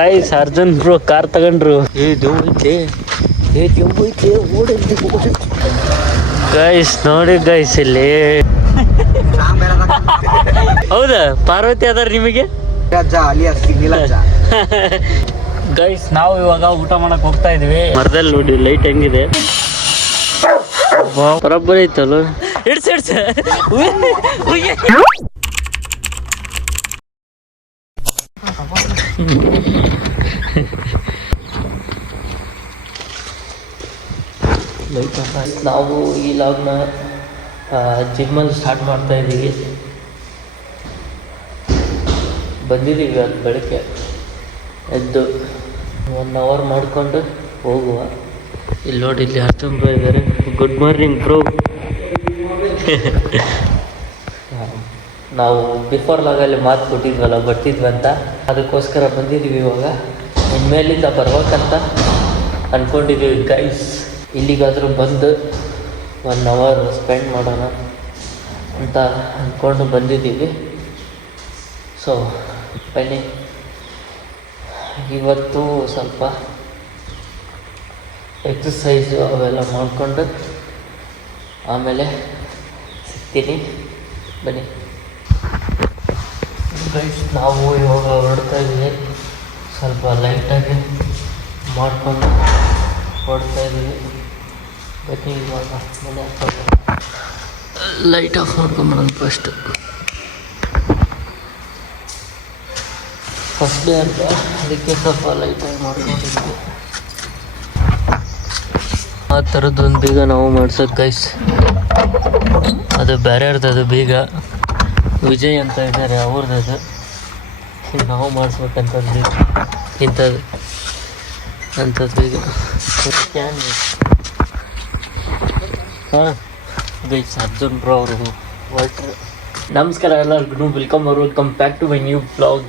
Guys Arjun bro car ತಗೊಂಡ್ರು. Guys ನೋಡಿ guys ಇಲ್ಲಿ ಹೌದಾ ಪಾರ್ವತಿ ಅದಾರ ನಿಮಗೆ. ಗೈಸ್ ನಾವು ಇವಾಗ ಊಟ ಮಾಡಕ್ ಹೋಗ್ತಾ ಇದೀವಿ. ಮರದಲ್ಲಿ ನೋಡಿ ಲೈಟ್ ಹೆಂಗಿದೆ, ಬರೋಬ್ಬರಿ ಐತಲ್ಲ. ಇಡ್ಸ ನಾವು ಈ ಲಾಗ್ನ ಜಿಮ್ಮಲ್ಲಿ ಸ್ಟಾರ್ಟ್ ಮಾಡ್ತಾ ಇದ್ದೀವಿ. ಬಂದಿದ್ದೀವಿ ಅದು ಬೆಳಗ್ಗೆ ಎದ್ದು 1 ಅವರ್ ಮಾಡಿಕೊಂಡು ಹೋಗುವ. ಇಲ್ಲಿ ನೋಡಿ ಇಲ್ಲಿ ಅರ್ಜುನ್ ಬ್ರೋ ಇದ್ದಾರೆ. Good morning bro. ನಾವು ಬಿಫೋರ್ ಲಾಗಲ್ಲಿ ಮಾತು ಕೊಟ್ಟಿದ್ವಲ್ಲ ಬರ್ತಿದ್ವಂತ, ಅದಕ್ಕೋಸ್ಕರ ಬಂದಿದ್ದೀವಿ. ಇವಾಗ ಇನ್ಮೇಲಿಂದ ಬರ್ಬೇಕಂತ ಅಂದ್ಕೊಂಡಿದ್ದೀವಿ ಗೈಸ್. ಇಲ್ಲಿಗಾದರೂ ಬಂದು 1 ಅವರ್ ಸ್ಪೆಂಡ್ ಮಾಡೋಣ ಅಂತ ಅಂದ್ಕೊಂಡು ಬಂದಿದ್ದೀವಿ. ಸೊ ಬನ್ನಿ, ಇವತ್ತು ಸ್ವಲ್ಪ ಎಕ್ಸಸೈಸು ಅವೆಲ್ಲ ಮಾಡಿಕೊಂಡು ಆಮೇಲೆ ಸಿಗ್ತೀನಿ. ಬನ್ನಿ ಗೈಸ್, ನಾವು ಇವಾಗ ಹೊರಡ್ತಾ ಇದ್ದೀವಿ. ಸ್ವಲ್ಪ ಲೈಟಾಗಿ ಮಾಡಿಕೊಂಡು ಹೊರಡ್ತಾ ಇದ್ದೀವಿ. ಬನ್ನಿ ಇವಾಗ ಮನೆ ಲೈಟ್ ಆಫ್ ಮಾಡ್ಕೊಂಬರೋದು. ಫಸ್ಟ್ ಡೇ ಅಂತ ಅದಕ್ಕೆ ಸ್ವಲ್ಪ ಲೈಟಾಗಿ ಮಾಡ್ಕೊಂಡಿದ್ವಿ. ಆ ಥರದ್ದೊಂದು ಬೀಗ ನಾವು ಮಾಡ್ಸೋದು ಗೈಸ್. ಅದು ಬೇರೆಯವ್ರದ್ದು, ಅದು ಬೀಗ ವಿಜಯ್ ಅಂತ ಇದ್ದಾರೆ ಅವ್ರದ್ದು. ನಾವು ಮಾಡಿಸ್ಬೇಕಂತದ್ದು ಅಂಥದ್ದು ಬೀಗ. ಕ್ಯಾನ್ ಹಾಂ ಗೈಸ್, ಅರ್ಜುನ್ ಬ್ರೋ ಅವರು ಹೊರಟ್ರು. ನಮಸ್ಕಾರ ಎಲ್ಲರಿಗೂ, welcome back to my new blog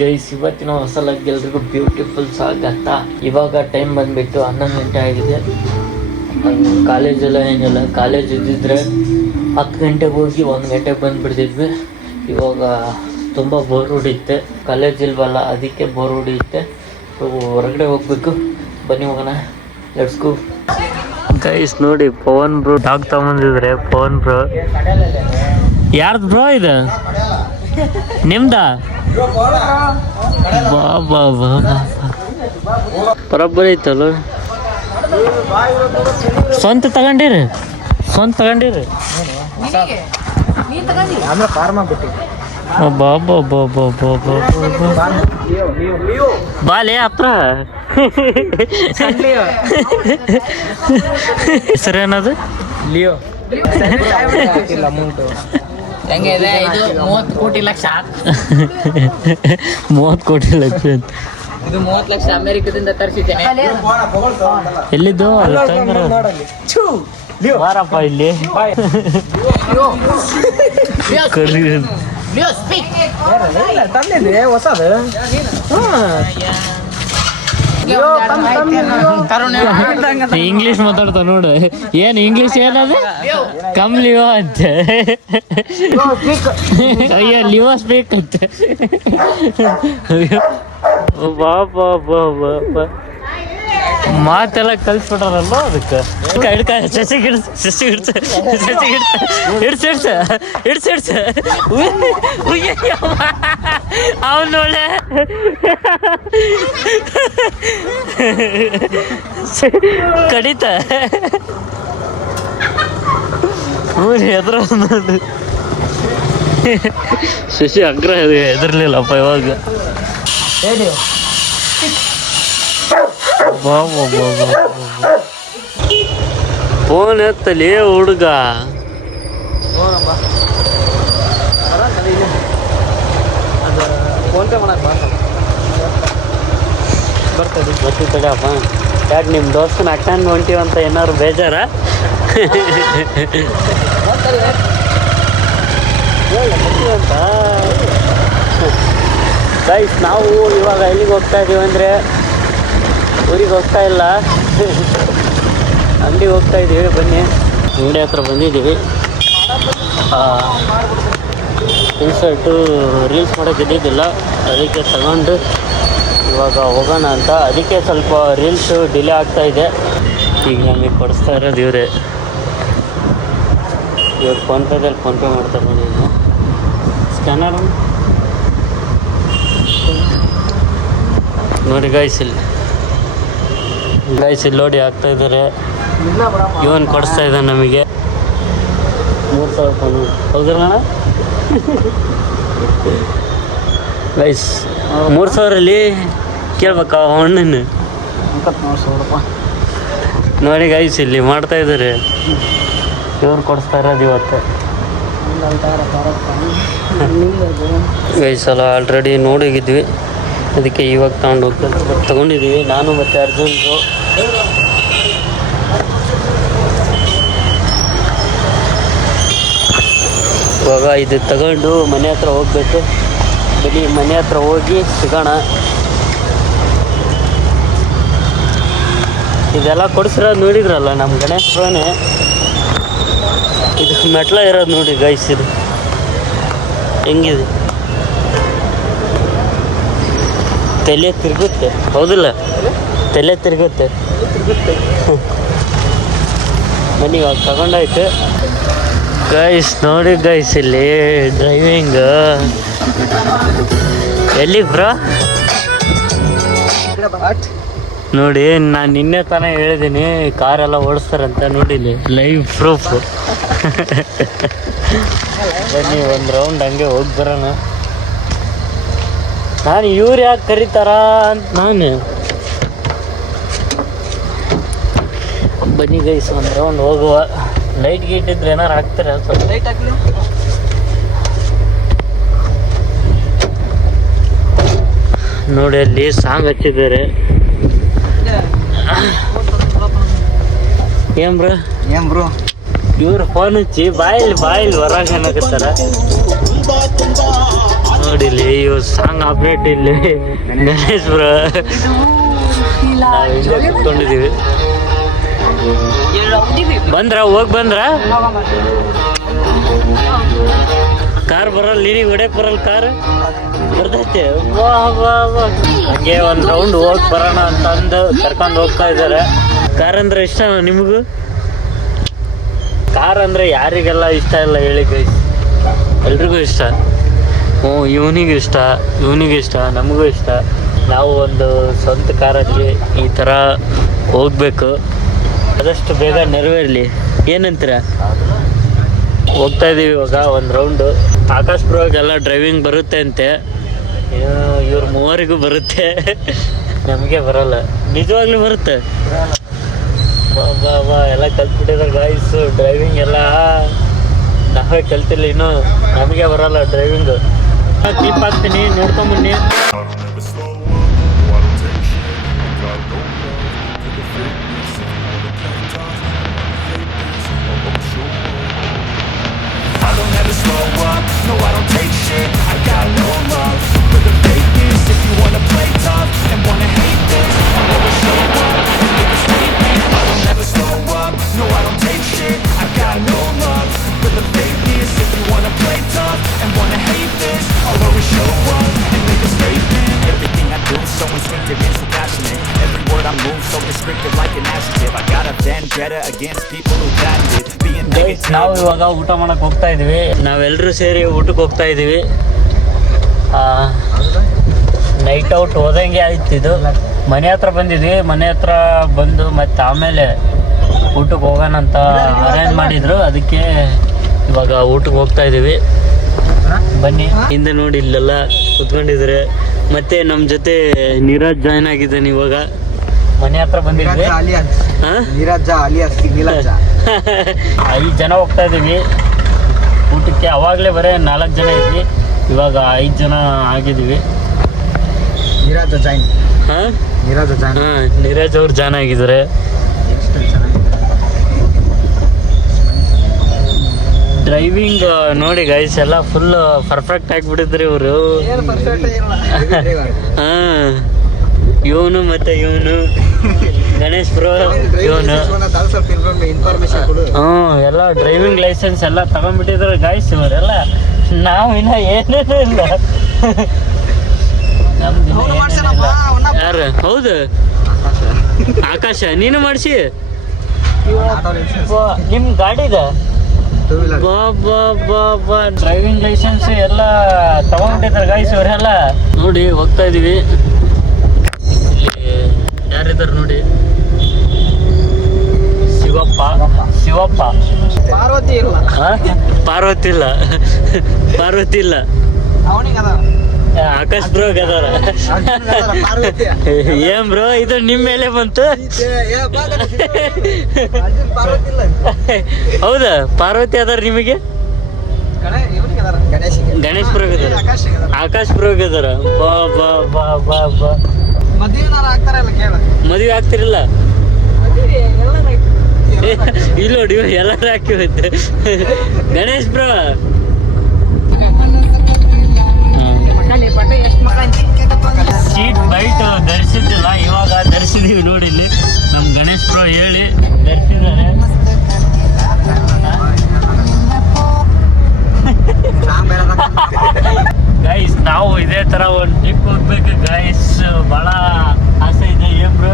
guys. ಇವತ್ತಿನ ಹೊಸ ಲಾಗ್ ಎಲ್ರಿಗೂ ಬ್ಯೂಟಿಫುಲ್ ಸ್ವಾಗತ. ಇವಾಗ ಟೈಮ್ ಬಂದುಬಿಟ್ಟು 11 ಗಂಟೆ ಆಗಿದೆ. ಕಾಲೇಜೆಲ್ಲ ಏನಿಲ್ಲ, ಕಾಲೇಜ್ ಇದ್ದಿದ್ರೆ 10 ಗಂಟೆಗೆ ಹೋಗಿ 1 ಗಂಟೆಗೆ ಬಂದುಬಿಡ್ತಿದ್ವಿ. ಇವಾಗ ತುಂಬ ಬೋರ್ ಹೊಡಿಯುತ್ತೆ, ಕಾಲೇಜ್ ಇಲ್ವಲ್ಲ ಅದಕ್ಕೆ ಬೋರ್ ಹೊಡಿಯುತ್ತೆ. ಹೊರಗಡೆ ಹೋಗ್ಬೇಕು. ಬನ್ನಿ ಹೋಗೋಣ, ಲೆಟ್ಸ್ ಗೋ. ಗೈಸ್ ನೋಡಿ, ಪವನ್ ಬ್ರೋ ಡಾಗ್ ತಗೊಂಡಿದ್ರೆ. ಪವನ್ ಬ್ರೋ ಯಾರ್ದು ಬ್ರೋ ಇದು? ನಿಮ್ದಾ? ಬಾ ಬಾ ಬಾ ಬರೋಬ್ಬರಿ ಐತಲ್ಲ. ಸ್ವಂತ ತಗೊಂಡಿರಿ? ಬಾ ಬಾ ಬಾ ಬಾ ಬಾ ಬಾ ಬಾಲೆ ಅಪ್ರ. ಹೆಸರೇನದು? ಲಿಯೋ. 30 ಕೋಟಿ ಲಕ್ಷ. 30 ಕೋಟಿ ಲಕ್ಷ. ಇದು 30 ಲಕ್ಷ ಅಮೆರಿಕದಿಂದ ತರಿಸಿದ್ದೇನೆ. ಎಲ್ಲಿದ್ದು? ಬಾರಪ್ಪ ಇಲ್ಲಿ. ತಂದಿದ್ದೆ ಹೊಸದು. ಇಂಗ್ಲಿಷ್ ಮಾತಾಡ್ತಾ ನೋಡು. ಏನು ಇಂಗ್ಲಿಷ್ ಏನದು? ಕಮ್ ಲಿಯೋ ಅಂತ. ಅಯ್ಯ ಲಿಯೋ ಸ್ಪೀಕ್ ಅಂತ. ಬಾ ಬಾ ಬಾ ಬಾ ಬಾ ಮಾತೆಲ್ಲ ಕಲ್ಸ್ಬಿಟ್ರಲ್ಲ ಅದಕ್ಕೆ. ಅವನೊಳ್ಳೆ ಕಡಿತ ಎದ್ರ ಶಶಿ ಅಗ್ರ ಹೆದರ್ಲಿಲ್ಲಪ್ಪ ಇವಾಗ. ಫೋನ್ ಎತ್ತಲಿ ಹುಡುಗ. ಬರ್ತಿದ್ದಪ್ಪ. ಯಾಕೆ ನಿಮ್ಮ ದೋಸ್ತನ ಅಕ್ಕಂಗೆ ಹೊಂಟಿವಂತ ಏನಾದ್ರು ಬೇಜಾರ? ಅಂತ ಗೈಸ್, ನಾವು ಇವಾಗ ಎಲ್ಲಿಗೆ ಹೋಗ್ತಾ ಇದೀವಿ ಅಂದರೆ, ಊರಿಗೆ ಹೋಗ್ತಾ ಇಲ್ಲ, ಅಂಗಡಿಗೆ ಹೋಗ್ತಾ ಇದ್ದೀವಿ. ಬನ್ನಿ, ಅಂಗಡಿ ಹತ್ರ ಬಂದಿದ್ದೀವಿ. ಟಿ ಶರ್ಟು ರೀಲ್ಸ್ ಮಾಡೋಕ್ಕೆ ಇದ್ದಿದ್ದಿಲ್ಲ, ಅದಕ್ಕೆ ತಗೊಂಡು ಇವಾಗ ಹೋಗೋಣ ಅಂತ. ಅದಕ್ಕೆ ಸ್ವಲ್ಪ ರೀಲ್ಸು ಡಿಲೇ ಆಗ್ತಾ ಇದೆ. ಈಗ ನಮಗೆ ಕೊಡಿಸ್ತಾ ಇರೋದು ಇವರೇ. ಇವಾಗ ಫೋನ್ಪೇದಲ್ಲಿ ಫೋನ್ಪೇ ಮಾಡ್ತಾರೆ ನೋಡಿ. ಈಗ ಸ್ಕ್ಯಾನರ್ ನೋಡಿ ಗೈಸ್, ಇಲ್ಲಿ ನೋಡಿ ಆಗ್ತಾ ಇದ್ದಾರೆ. ಇವನ್ ಕೊಡಿಸ್ತಾ ಇದ್ದಾನೆ ನಮಗೆ 3,000 ಹೌದಲ್ಲ ಗೈಸ್? 3,000 ಕೇಳ್ಬೇಕಾ ಹಣ್ಣನ್ನು? ನೋಡಿ ಗೈಸ್, ಇಲ್ಲಿ ಮಾಡ್ತಾ ಇದ್ದಾರೆ. ಇವ್ರು ಕೊಡಿಸ್ತಾ ಇರೋದು ಇವತ್ತು ಗೈಸ್. ಅಲ್ಲ ಆಲ್ರೆಡಿ ನೋಡಿಗಿದ್ವಿ, ಅದಕ್ಕೆ ಇವಾಗ ತಗೊಂಡಿದ್ದೀವಿ ನಾನು ಮತ್ತು ಅರ್ಜುನ್ರು. ಇವಾಗ ಇದು ತಗೊಂಡು ಮನೆ ಹತ್ರ ಹೋಗ್ಬೇಕು. ಬನ್ನಿ ಮನೆ ಹತ್ರ ಹೋಗಿ ಸಿಗೋಣ. ಇದೆಲ್ಲ ಕೊಡಿಸಿರೋದು ನೋಡಿದ್ರಲ್ಲ ನಮ್ಮ ಗಣೇಶ್ ಪ್ರೋನೆ. ಇದು ಮೆಟ್ಲ ಇರೋದು ನೋಡಿ ಗೈಸ್, ಇದು ಹೆಂಗಿದೆ? ತಲೆ ತಿರುಗುತ್ತೆ, ಹೌದಿಲ್ಲ? ತಲೆ ತಿರುಗುತ್ತೆ. ಬನ್ನಿ ಇವಾಗ ತಗೊಂಡಾಯ್ತು ಗೈಸ್. ನೋಡಿ ಗೈಸ್, ಇಲ್ಲಿ ಡ್ರೈವಿಂಗ್ ಎಲ್ಲಿ ಬ್ರೋ? ನೋಡಿ, ನಾನು ನಿನ್ನೆ ತಾನೇ ಹೇಳಿದ್ದೀನಿ ಕಾರೆಲ್ಲ ಓಡಿಸ್ತಾರಂತ. ನೋಡಿಲಿ ಲೈವ್ ಪ್ರೂಫ್. ಬನ್ನಿ ಒಂದು ರೌಂಡ್ ಹಂಗೆ ಹೋಗಿ ಬರೋಣ. ನಾನು ಇವ್ರು ಯಾಕೆ ಕರೀತಾರ ಅಂತ ನಾನು. ಬನ್ನಿ ಗೈಸ್, ಒಂದು ರೌಂಡ್ ಹೋಗುವ. ಲೈಟ್ ಗೀಟ್ ಇದ್ರೆ ಏನಾರು ಹಾಕ್ತಾರೆ ಸ್ವಲ್ಪ. ಲೈಟ್ ಹಾಕಲಿ ನೋಡಿ, ಅಲ್ಲಿ ಸಾಂಗ್ ಹಚ್ಚಿದ್ದಾರೆ. ಏನ್ ಬ್ರೋ ಇವ್ರು ಫೋನ್ ಹಚ್ಚಿ ಬಾಯಲ್ಲಿ ಹೊರಗೆ ಅನ್ನಕತ್ತಾರ. ನೋಡಿಲಿ ಇವ್ರು ಸಾಂಗ್ ಅಪ್ಡೇಟ್. ಇಲ್ಲಿ ಗಣೇಶ್ ಬ್ರೋ ನಾವು ಇಲ್ಲೇ ಕುತ್ಕೊಂಡಿದ್ದೀವಿ. ಹೋಗಿ ಬಂದ್ರ ಕಾರ್ ಬರಲ್ಲ? ನೀನಿಗೆ ಹೊಡ್ಯಕ್ ಬರಲ್ಲ ಕಾರ್? ಬರ್ತೈತೆ. ಹಂಗೆ ಒಂದು ರೌಂಡ್ ಹೋಗಿ ಬರೋಣ ಅಂತಂದು ಕರ್ಕೊಂಡು ಹೋಗ್ತಾ ಇದ್ದಾರೆ. ಕಾರ್ ಅಂದ್ರೆ ಇಷ್ಟ ನಿಮಗೂ? ಕಾರ್ ಅಂದರೆ ಯಾರಿಗೆಲ್ಲ ಇಷ್ಟ ಇಲ್ಲ ಹೇಳಿ ಗೈಸ್? ಎಲ್ರಿಗೂ ಇಷ್ಟ. ಇವನಿಗೂ ಇಷ್ಟ, ನಮಗೂ ಇಷ್ಟ. ನಾವು ಒಂದು ಸ್ವಂತ ಕಾರಲ್ಲಿ ಈ ಥರ ಹೋಗಬೇಕು. ಆದಷ್ಟು ಬೇಗ ನೆರವೇರಲಿ. ಏನಂತೀರ? ಹೋಗ್ತಾ ಇದ್ದೀವಿ ಇವಾಗ ಒಂದು ರೌಂಡು. ಆಕಾಶ್ ಬ್ರೋಗೆಲ್ಲ ಡ್ರೈವಿಂಗ್ ಬರುತ್ತೆ ಅಂತೆ. ಇವ್ರ ಮೂವರಿಗೂ ಬರುತ್ತೆ, ನಮಗೆ ಬರಲ್ಲ. ನಿಜವಾಗ್ಲೂ ಬರುತ್ತೆ? ಬಾ ಎಲ್ಲ ಕಲ್ತ್ಬಿಟ್ಟಿದ್ದಾರೆ ಗಾಯ್ಸ್. ಡ್ರೈವಿಂಗ್ ಎಲ್ಲ ನಾವೇ ಕಲ್ತಿಲ್ಲ ಇನ್ನೂ, ನಮಗೆ ಬರಲ್ಲ ಡ್ರೈವಿಂಗು. ಕ್ಲಿಪ್ ಹಾಕ್ತೀನಿ, ನೋಡ್ಕೊಂಬನ್ನಿ. ನಾವು ಇವಾಗ ಊಟ ಮಾಡಕ್ಕೆ ಹೋಗ್ತಾ ಇದೀವಿ. ನಾವೆಲ್ಲರೂ ಸೇರಿ ಊಟಕ್ಕೆ ಹೋಗ್ತಾ ಇದೀವಿ. ನೈಟ್ ಔಟ್ ಹೋದಂಗೆ ಆಯ್ತಿದ್ದು. ಮನೆ ಹತ್ರ ಬಂದಿದ್ವಿ. ಮನೆ ಹತ್ರ ಬಂದು ಮತ್ತೆ ಆಮೇಲೆ ಊಟಕ್ಕೆ ಹೋಗೋಣ ಅಂತ ಅರೇಂಜ್ ಮಾಡಿದ್ರು. ಅದಕ್ಕೆ ಇವಾಗ ಊಟಕ್ಕೆ ಹೋಗ್ತಾ ಇದೀವಿ. ಬನ್ನಿ, ಹಿಂದೆ ನೋಡಿ ಇಲ್ಲೆಲ್ಲ ಕುತ್ಕೊಂಡಿದ್ರೆ. ಮತ್ತೆ ನಮ್ಮ ಜೊತೆ ನೀರಜ್ ಜಾಯ್ನ್ ಆಗಿದ್ದಾನೆ ಇವಾಗ. ಮನೆ ಹತ್ರ ಬಂದಿದ್ವಿ. 5 ಜನ ಹೋಗ್ತಾ ಇದೀವಿ ಊಟಕ್ಕೆ. ಅವಾಗಲೇ ಬರೀ 4 ಜನ ಇದ್ವಿ, ಇವಾಗ 5 ಜನ ಆಗಿದ್ದೀವಿ. ನೀರಜ್ ಅವ್ರು ಜಾಯ್ನ್ ಆಗಿದ್ದಾರೆ. ಡ್ರೈವಿಂಗ್ ನೋಡಿ ಗೈಸ್, ಎಲ್ಲ ಫುಲ್ ಪರ್ಫೆಕ್ಟ್ ಆಗಿಬಿಟ್ಟಿದ್ರಿ ಇವರು. ಇವನು ಮತ್ತೆ ಇವನು ಗಣೇಶ್ ಬ್ರೋ, ಇವನು ಎಲ್ಲ ಡ್ರೈವಿಂಗ್ ಲೈಸೆನ್ಸ್ ಎಲ್ಲ ತಗೊಂಡ್ಬಿಟ್ಟಿದ್ರು ಗಾಯ್ಸ್ ಇವರೆಲ್ಲ. ನಾವು ಇನ್ನ ಏನೇನು ಇಲ್ಲ, ನಮ್ದು ಹೌದು ಆಕಾಶ ನೀನು ಮಾಡಿಸಿ ನಿಮ್ ಗಾಡಿದ ಬಾ ಬಾ ಬಾ ಬಾ ಡ್ರೈವಿಂಗ್ ಲೈಸೆನ್ಸ್ ಎಲ್ಲ ತಗೊಂಡಿದ್ದಾರೆ ಗಾಯ್ಸ್ ಇವರೆಲ್ಲ ನೋಡಿ ಹೋಗ್ತಾ ಇದೀವಿ ಇಲ್ಲಿ ಯಾರಿದ್ದಾರೆ ನೋಡಿ ಶಿವಪ್ಪ ಪಾರ್ವತಿ ಇಲ್ಲ ಪಾರ್ವತಿ ಇಲ್ಲ ಪಾರ್ವತಿ ಇಲ್ಲ ಆಕಾಶ್ ಬ್ರೋ ಗದಾರ ಏನ್ ಬ್ರೋ ಇದು ನಿಮ್ ಮೇಲೆ ಬಂತು ಹೌದಾ ಪಾರ್ವತಿ ಅದಾರ ನಿಮಗೆ ಗಣೇಶ್ ಬ್ರೋ ಗದಾರ ಆಕಾಶ್ ಬ್ರೋ ಗದಾರ ಬಾ ಬಾ ಬಾ ಬಾ ಬಾ ಮದುವೆ ಆಗ್ತಿರಲ್ಲ ಇಲ್ಲ ನೋಡಿ ಎಲ್ಲರೂ ಹಾಕಿ ಹೋಯ್ತು ಗಣೇಶ್ ಬ್ರೋ ಸೀಟ್ ಬೈಟ್ ಧರಿಸಿದ್ದಿಲ್ಲ ಇವಾಗ ಧರಿಸಿದೀವಿ ನೋಡಿ ಇಲ್ಲಿ ನಮ್ ಗಣೇಶ್ ಬ್ರೋ ಹೇಳಿ ಧರಿಸಿದ್ದಾರೆ ಗೈಸ್ ನಾವು ಇದೇ ತರ ಒಂದು ಟ್ರಿಪ್ ಹೋಗ್ಬೇಕು ಗೈಸ್ ಬಹಳ ಆಸೆ ಇದೆ ಏನ್ ಬ್ರೋ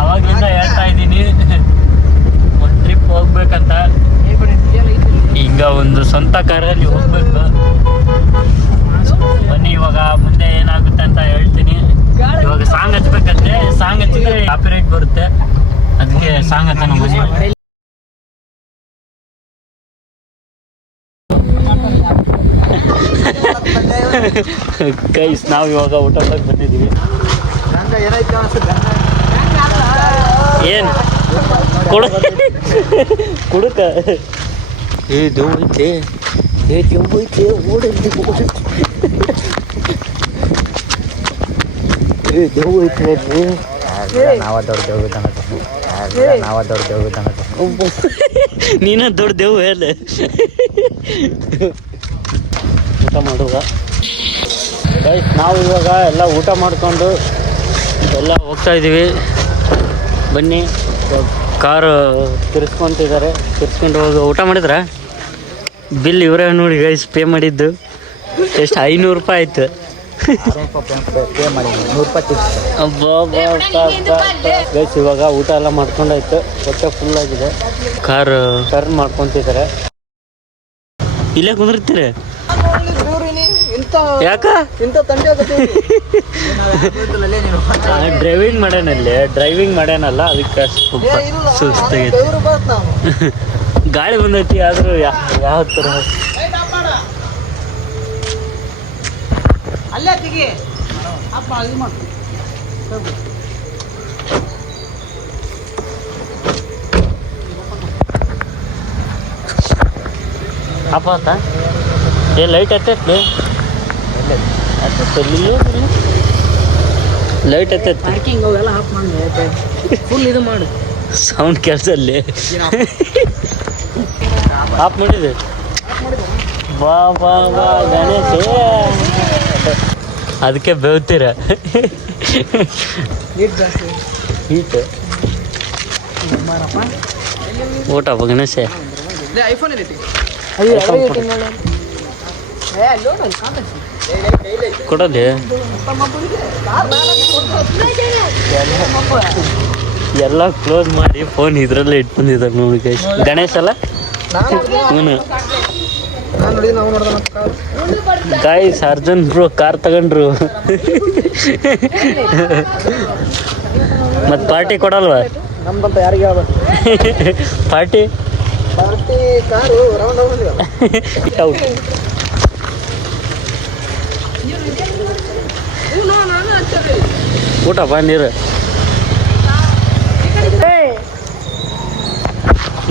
ಅವಾಗ್ಲಿಂದ ಹೇಳ್ತಾ ಇದ್ದೀನಿ ಒಂದು ಟ್ರಿಪ್ ಹೋಗ್ಬೇಕಂತ ಈಗ ಒಂದು ಸ್ವಂತ ಕಾರಲ್ಲಿ ಹೋಗ್ಬೇಕು ಬನ್ನಿ ಇವಾಗ ಮುಂದೆ ಏನಾಗುತ್ತೆ ಅಂತ ಹೇಳ್ತೀನಿ ಇವಾಗ ಸಾಂಗ್ ಹಚ್ಬೇಕಂತೆ ಸಾಂಗ್ ಹಚ್ಚಿದ್ರೆ ಕಾಪಿರೈಟ್ ಬರುತ್ತೆ ಅದಕ್ಕೆ ಸಾಂಗ್ ಹಚ್ಚ ನಮ್ಮ ಮನೆ ಗೈಸ್ ನಾವು ಇವಾಗ ಊಟ ಮಾಡಕ್ ಬಂದಿದ್ದೀವಿ ಏನ್ ಕುಡುಕ ಏ ದೇವ್ ಐತೆ ಏ ದೇವ್ ಐತೆ ಓಡೈತೆ ಏ ದೇವ್ ಐತೆ ನೀನ ದೊಡ್ಡ ದೇವ್ ಹೇಳ ಊಟ ಮಾಡುವ ಗೈಸ್ ನಾವು ಇವಾಗ ಎಲ್ಲ ಊಟ ಮಾಡ್ಕೊಂಡು ಎಲ್ಲ ಹೋಗ್ತಾ ಇದ್ದೀವಿ ಬನ್ನಿ ಕಾರು ತಿರ್ಸ್ಕೊಂತಿದ್ದಾರೆ ತಿರ್ಸ್ಕೊಂಡು ಹೋಗಿ ಊಟ ಮಾಡಿದ್ರ ಬಿಲ್ ಇವರೇ ನೋಡಿ ಗೈಸ್ ಪೇ ಮಾಡಿದ್ದು ಎಷ್ಟು 500 ರೂಪಾಯಿ ಆಯ್ತು ಗೈಸ್ ಇವಾಗ ಊಟ ಎಲ್ಲ ಮಾಡ್ಕೊಂಡಾಯ್ತು ಹೊಟ್ಟೆ ಫುಲ್ ಆಗಿದೆ ಕಾರು ಟರ್ನ್ ಮಾಡ್ಕೊಂತಿದ್ದಾರೆ ಇಲ್ಲೇ ಕುಂದಿರ್ತೀರಿ ಯಾಕ ಡ್ರೈವಿಂಗ್ ಮಾಡ್ಯಾನಲ್ಲ ಅದಕ್ಕೆ ಸುಸ್ತಾಗೈತಿ ಗಾಳಿ ಬಂದೈತಿ ಆದ್ರೂ ಯಾವ ತರ ಅಪ್ಪ ಆತ ಏ ಲೈಟ್ ಹತ್ತೈತಿ ಲೈಟ್ ಹತ್ತೈತಿ ಪಾರ್ಕಿಂಗ್ ಅವೆಲ್ಲ ಆಫ್ ಮಾಡಿ ಫುಲ್ ಇದು ಮಾಡು ಸೌಂಡ್ ಕೆಲಸಲ್ಲಿ ಆಫ್ ಮಾಡಿದೆ ಬಾ ಬಾ ಬಾ ಗಣೇಶ ಅದಕ್ಕೆ ಬೇವ್ತೀರ ಹೀಟ್ ಊಟಪ್ಪ ಗಣೇಶ ಐಫೋನ್ ಕೊಡಲಿ ಎಲ್ಲ ಕ್ಲೋಸ್ ಮಾಡಿ ಫೋನ್ ಇದ್ರಲ್ಲೇ ಇಟ್ಕೊಂಡಿದ್ದಾರೆ ನೋಡಿ ಗಣೇಶ್ ಅಲ್ಲ ಗಾಯ್ಸ್ ಅರ್ಜುನ್ ಬ್ರೋ ಕಾರ್ ತಗೊಂಡ್ರು ಮತ್ ಪಾರ್ಟಿ ಕೊಡಲ್ವಾ ನಮ್ದಂತ ಯಾರಿಗೆ ಪಾರ್ಟಿ ಕಾರು ಊಟಪ್ಪ ನೀರು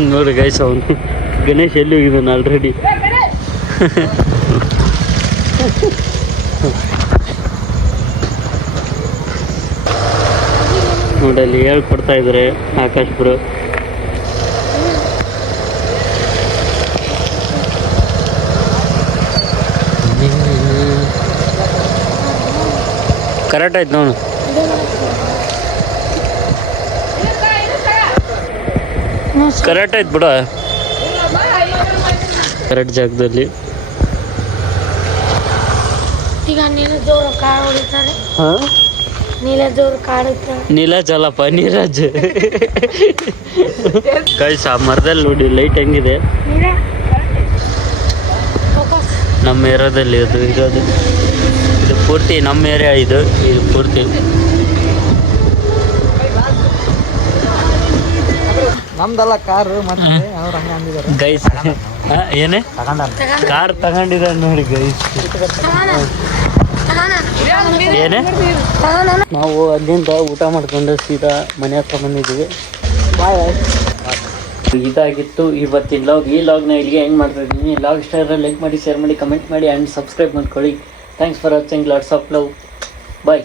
ನೋಡಿ ಗೈಸ್ ಅವನು ಗಣೇಶ್ ಎಲ್ಲಿ ಹೋಗಿದ್ದಾನೆ ಆಲ್ರೆಡಿ ನೋಡಿ ಅಲ್ಲಿ ಹೇಳ್ಕೊಡ್ತಾ ಇದ್ದಾರೆ ಆಕಾಶ್ ಬ್ರೋ ಕರೆಕ್ಟ್ ಆಯ್ತು ನೋಡು ಕರೆಕ್ಟ್ ಆಯ್ತು ಬಿಡ ಕರೆಕ್ಟ್ ಜಾಗದಲ್ಲಿ ಈಗ ನೀನು ಜೋರ ಕಾರ್ ಹೊಡಿತಾರೆ ಹಾಂ ನೀಲಜ್ ಅವ್ರ ಕಾಡುತ್ತ ನೀಲಜ್ ಅಲ್ಲಪ್ಪ ನೀರಜ್. ಗೈಸ್ ಆ ಮರದಲ್ಲಿ ನೋಡಿ ಲೈಟ್ ಹೆಂಗಿದೆ. ನಮ್ಮ ಏರಿಯಾದಲ್ಲಿ ಅದು ಇರೋದು. ಇದು ಪೂರ್ತಿ ನಮ್ಮ ಏರಿಯಾ. ಇದು ಪೂರ್ತಿ ನಮ್ದಲ್ಲ ಕಾರು ಮತ್ತೆ ಅವ್ರು ಹಂಗೆ ಅಂದಿದ್ದಾರೆ. ಗೈಸ್ ಏನೇ ಕಾರ್ ತಗೊಂಡಿದ ನೋಡಿ ಗೈಸ್. ಏನೇ ನಾವು ಅಲ್ಲಿಂದ ಊಟ ಮಾಡ್ಕೊಂಡು ಸೀದಾ ಮನೆ ಹತ್ರ ಬಂದಿದ್ದೀವಿ. ಬಾಯ್ ಬಾಯ್. ಇದಾಗಿತ್ತು ಇವತ್ತಿನ ಲಾಗ್. ಈ ಲಾಗ್ನ ಇಲ್ಲಿಗೆ ಹೆಂಗೆ ಮಾಡ್ತಾ ಇದ್ದೀನಿ. ಲಾಗ್ ಇಷ್ಟ ಆದರೆ ಲೈಕ್ ಮಾಡಿ, ಶೇರ್ ಮಾಡಿ, ಕಮೆಂಟ್ ಮಾಡಿ ಆ್ಯಂಡ್ ಸಬ್ಸ್ಕ್ರೈಬ್ ಮಾಡ್ಕೊಳ್ಳಿ. Thanks for watching. Lots of love. Bye.